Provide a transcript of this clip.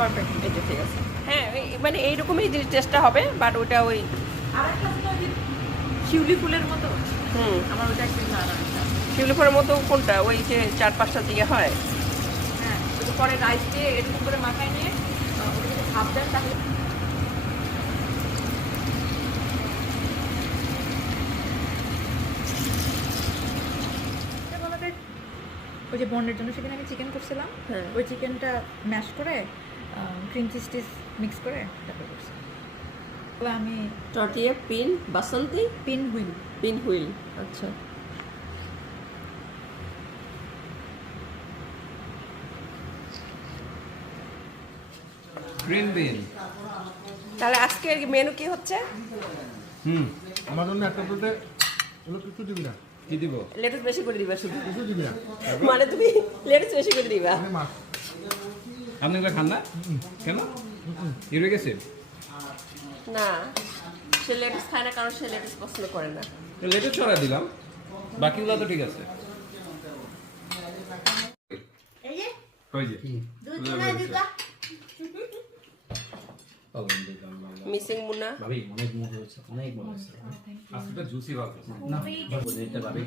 Perfect এই যে ঠিক আছে। হ্যাঁ এই- মানে এইরকমই টেস্টটা হবে বাট ওটা ওই শিউলি ফুলের মতো। হুম। আমার ওটা একটু না না না। মতো কোনটা? ওই যে চার পাঁচটা দিকে হয়? হ্যাঁ পরে রাইস দিয়ে এরকম করে মাখায় নিয়ে ওটা যদি ভাব দেন তাহলে ওই যে বন্ডের জন্য সেখানে আমি চিকেন করছিলাম। হ্যাঁ। ওই চিকেনটা ম্যাশ করে ক্রিম চিজ টিজ মিক্স করে তারপর করছি। আমি টর্টিয়া পিন বাসন্তী পিন হুইল পিন হুইল আচ্ছা। গ্রিন বিন তাহলে আজকের মেনু কি হচ্ছে? হুম আমার জন্য একটা প্লেটে হলো কিছু দিবি না। কি দিব? লেটুস বেশি করে দিবা শুধু। কিছু দিবি না। মানে তুমি লেটুস বেশি করে দিবা। মাছ আপনি এগুলো খান না? কেন? ইউরে গেছে? না সে লেটুস খায় না কারণ সে লেটুস পছন্দ করে না। লেটে ছড়া দিলাম। বাকিগুলো তো ঠিক আছে। মিসিং মুন্না ভাবি অনেক মনে হয়েছে অনেক মনে আজকে জুসি ভাব। না ভাবি